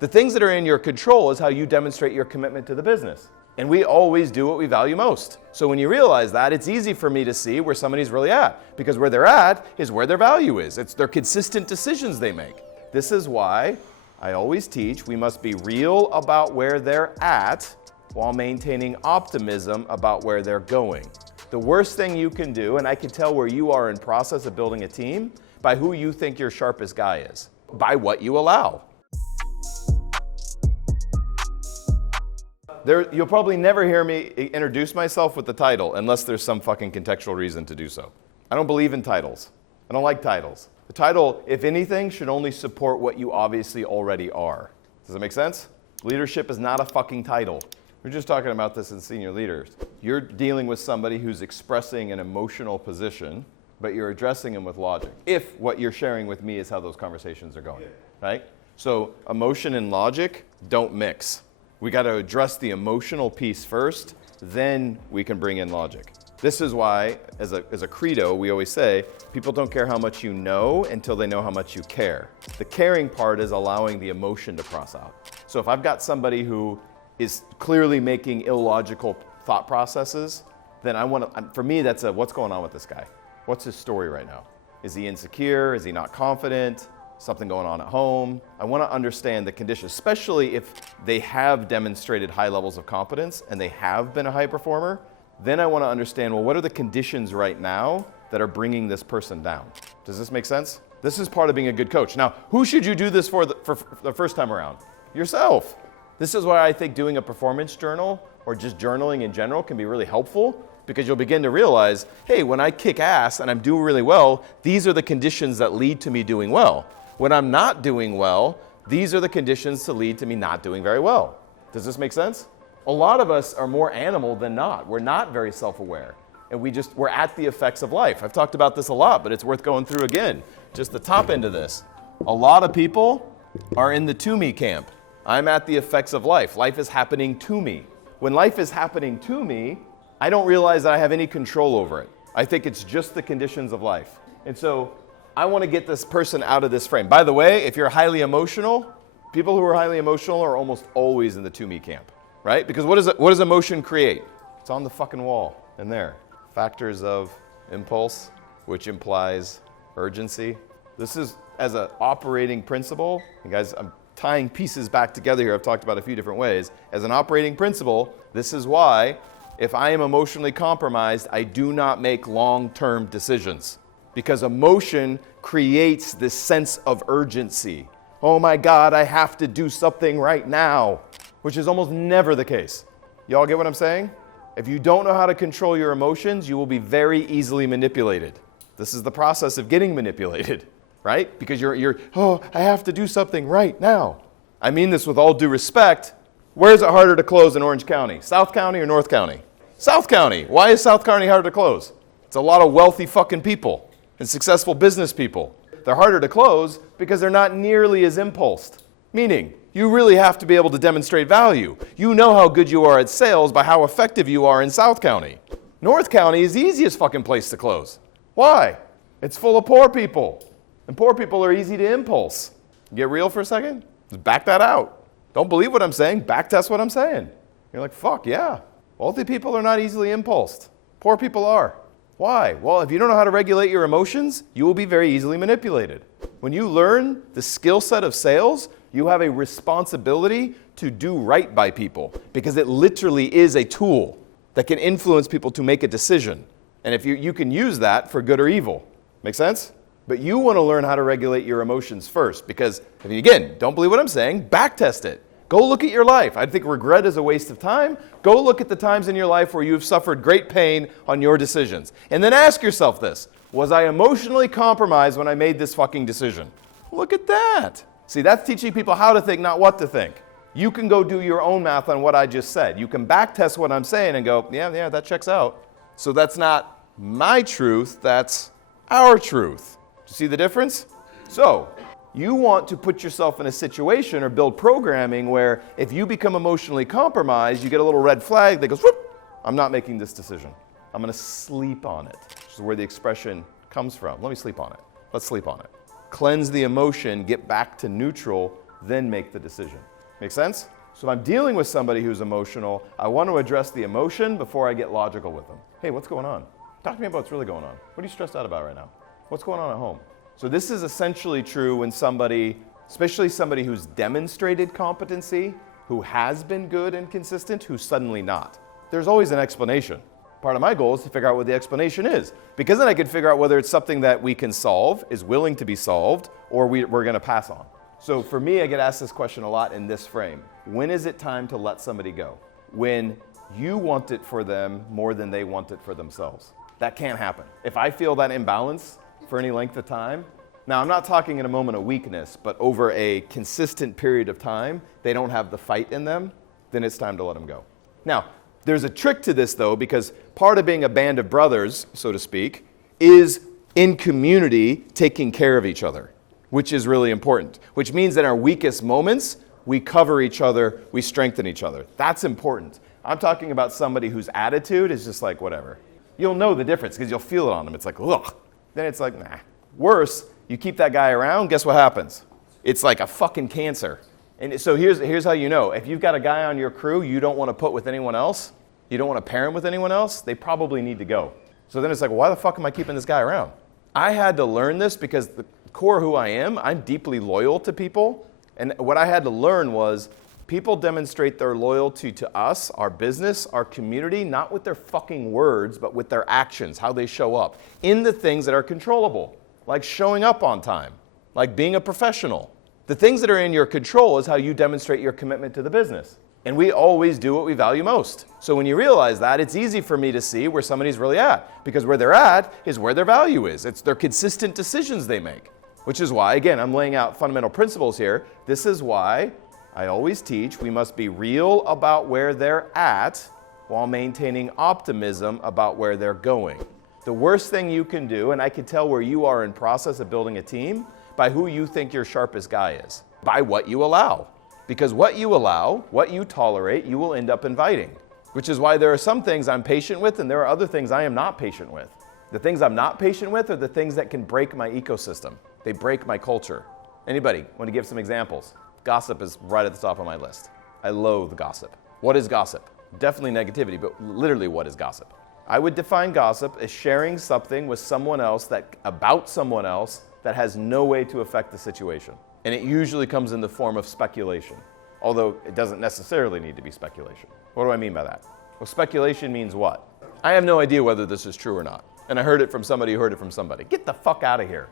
The things that are in your control is how you demonstrate your commitment to the business. And we always do what we value most. So when you realize that, it's easy for me to see where somebody's really at, because where they're at is where their value is. It's their consistent decisions they make. This is why I always teach we must be real about where they're at while maintaining optimism about where they're going. The worst thing you can do, and I can tell where you are in process of building a team, by who you think your sharpest guy is, by what you allow. You'll probably never hear me introduce myself with the title unless there's some fucking contextual reason to do so. I don't believe in titles. I don't like titles. The title, if anything, should only support what you obviously already are. Does that make sense? Leadership is not a fucking title. We're just talking about this in senior leaders. You're dealing with somebody who's expressing an emotional position, but you're addressing them with logic. If what you're sharing with me is how those conversations are going, right? So emotion and logic don't mix. We got to address the emotional piece first, then we can bring in logic. This is why, as a credo, we always say, people don't care how much you know until they know how much you care. The caring part is allowing the emotion to cross out. So if I've got somebody who is clearly making illogical thought processes, then for me, that's what's going on with this guy? What's his story right now? Is he insecure? Is he not confident? Something going on at home? I want to understand the conditions, especially if they have demonstrated high levels of competence and they have been a high performer. Then I want to understand, well, what are the conditions right now that are bringing this person down? Does this make sense? This is part of being a good coach. Now, who should you do this for the first time around? Yourself. This is why I think doing a performance journal or just journaling in general can be really helpful, because you'll begin to realize, hey, when I kick ass and I'm doing really well, these are the conditions that lead to me doing well. When I'm not doing well, these are the conditions to lead to me not doing very well. Does this make sense? A lot of us are more animal than not. We're not very self-aware. And we're at the effects of life. I've talked about this a lot, but it's worth going through again. Just the top end of this. A lot of people are in the to me camp. I'm at the effects of life. Life is happening to me. When life is happening to me, I don't realize that I have any control over it. I think it's just the conditions of life. And so I want to get this person out of this frame. By the way, if you're highly emotional, people who are highly emotional are almost always in the to me camp, right? Because what does emotion create? It's on the fucking wall in there. Factors of impulse, which implies urgency. This is as an operating principle. And guys, I'm tying pieces back together here. I've talked about a few different ways. As an operating principle, this is why if I am emotionally compromised, I do not make long-term decisions. Because emotion creates this sense of urgency. Oh my God, I have to do something right now, which is almost never the case. Y'all get what I'm saying? If you don't know how to control your emotions, you will be very easily manipulated. This is the process of getting manipulated, right? Because oh, I have to do something right now. I mean this with all due respect. Where is it harder to close in Orange County? South County or North County? South County. Why is South County harder to close? It's a lot of wealthy fucking people and successful business people. They're harder to close because they're not nearly as impulsed. Meaning, you really have to be able to demonstrate value. You know how good you are at sales by how effective you are in South County. North County is the easiest fucking place to close. Why? It's full of poor people. And poor people are easy to impulse. Get real for a second? Just back that out. Don't believe what I'm saying, back test what I'm saying. You're like, fuck yeah. Wealthy people are not easily impulsed. Poor people are. Why? Well, if you don't know how to regulate your emotions, you will be very easily manipulated. When you learn the skill set of sales, you have a responsibility to do right by people, because it literally is a tool that can influence people to make a decision. And if you can use that for good or evil. Make sense? But you want to learn how to regulate your emotions first, because, again, don't believe what I'm saying, back test it. Go look at your life. I think regret is a waste of time. Go look at the times in your life where you've suffered great pain on your decisions. And then ask yourself this: was I emotionally compromised when I made this fucking decision? Look at that. See, that's teaching people how to think, not what to think. You can go do your own math on what I just said. You can back test what I'm saying and go, yeah, that checks out. So that's not my truth, that's our truth. Do you see the difference? So, you want to put yourself in a situation or build programming where if you become emotionally compromised, you get a little red flag that goes, whoop, I'm not making this decision. I'm going to sleep on it, which is where the expression comes from. Let me sleep on it. Let's sleep on it. Cleanse the emotion, get back to neutral, then make the decision. Make sense? So if I'm dealing with somebody who's emotional, I want to address the emotion before I get logical with them. Hey, what's going on? Talk to me about what's really going on. What are you stressed out about right now? What's going on at home? So this is essentially true when somebody, especially somebody who's demonstrated competency, who has been good and consistent, who's suddenly not. There's always an explanation. Part of my goal is to figure out what the explanation is, because then I can figure out whether it's something that we can solve, is willing to be solved, or we're going to pass on. So for me, I get asked this question a lot in this frame. When is it time to let somebody go? When you want it for them more than they want it for themselves. That can't happen. If I feel that imbalance for any length of time, now I'm not talking in a moment of weakness, but over a consistent period of time, they don't have the fight in them, then it's time to let them go. Now, there's a trick to this though, because part of being a band of brothers, so to speak, is in community taking care of each other, which is really important, which means that in our weakest moments, we cover each other, we strengthen each other. That's important. I'm talking about somebody whose attitude is just like, whatever. You'll know the difference because you'll feel it on them. It's like, ugh. Then it's like, nah. Worse, you keep that guy around, guess what happens? It's like a fucking cancer. And so here's how you know. If you've got a guy on your crew you don't want to put with anyone else, you don't want to pair him with anyone else, they probably need to go. So then it's like, why the fuck am I keeping this guy around? I had to learn this because the core of who I am, I'm deeply loyal to people. And what I had to learn was people demonstrate their loyalty to us, our business, our community, not with their fucking words, but with their actions, how they show up in the things that are controllable, like showing up on time, like being a professional. The things that are in your control is how you demonstrate your commitment to the business. And we always do what we value most. So when you realize that, it's easy for me to see where somebody's really at, because where they're at is where their value is. It's their consistent decisions they make, which is why, again, I'm laying out fundamental principles here. This is why I always teach we must be real about where they're at while maintaining optimism about where they're going. The worst thing you can do, and I can tell where you are in process of building a team, by who you think your sharpest guy is, by what you allow. Because what you allow, what you tolerate, you will end up inviting. Which is why there are some things I'm patient with and there are other things I am not patient with. The things I'm not patient with are the things that can break my ecosystem. They break my culture. Anybody want to give some examples? Gossip is right at the top of my list. I loathe gossip. What is gossip? Definitely negativity, but literally what is gossip? I would define gossip as sharing something with someone else about someone else that has no way to affect the situation. And it usually comes in the form of speculation, although it doesn't necessarily need to be speculation. What do I mean by that? Well, speculation means what? I have no idea whether this is true or not. And I heard it from somebody who heard it from somebody. Get the fuck out of here.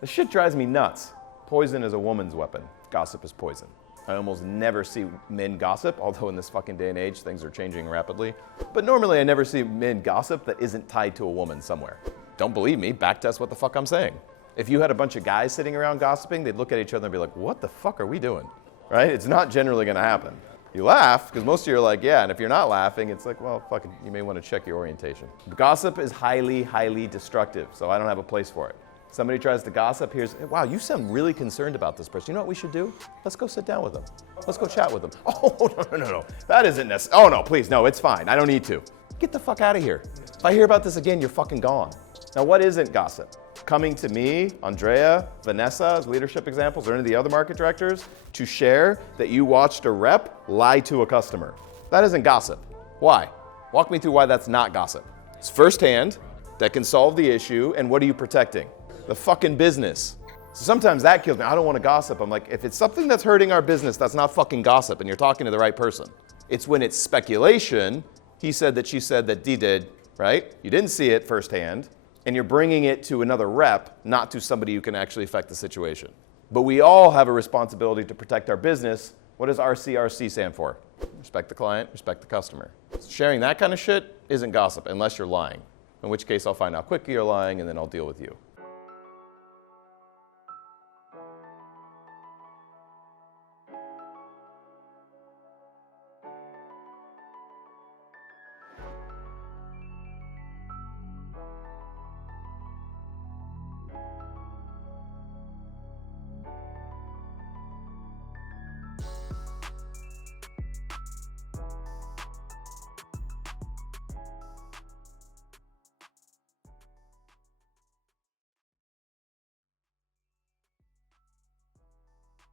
This shit drives me nuts. Poison is a woman's weapon. Gossip is poison. I almost never see men gossip, although in this fucking day and age, things are changing rapidly. But normally I never see men gossip that isn't tied to a woman somewhere. Don't believe me, backtest what the fuck I'm saying. If you had a bunch of guys sitting around gossiping, they'd look at each other and be like, what the fuck are we doing? Right? It's not generally gonna happen. You laugh, because most of you are like, yeah, and if you're not laughing, it's like, well, fuck it, you may want to check your orientation. Gossip is highly, highly destructive, so I don't have a place for it. Somebody tries to gossip, wow, you sound really concerned about this person. You know what we should do? Let's go sit down with them. Let's go chat with them. Oh, no. That isn't necessary. Oh, no, please, no, it's fine. I don't need to. Get the fuck out of here. If I hear about this again, you're fucking gone. Now, what isn't gossip? Coming to me, Andrea, Vanessa as leadership examples, or any of the other market directors, to share that you watched a rep lie to a customer. That isn't gossip. Why? Walk me through why that's not gossip. It's firsthand, that can solve the issue, and what are you protecting? The fucking business. So sometimes that kills me. I don't want to gossip. I'm like, if it's something that's hurting our business, that's not fucking gossip, and you're talking to the right person. It's when it's speculation, he said that, she said that, D did, right? You didn't see it firsthand, and you're bringing it to another rep, not to somebody who can actually affect the situation. But we all have a responsibility to protect our business. What does RCRC stand for? Respect the client, respect the customer. Sharing that kind of shit isn't gossip unless you're lying, in which case I'll find out how quick you're lying and then I'll deal with you.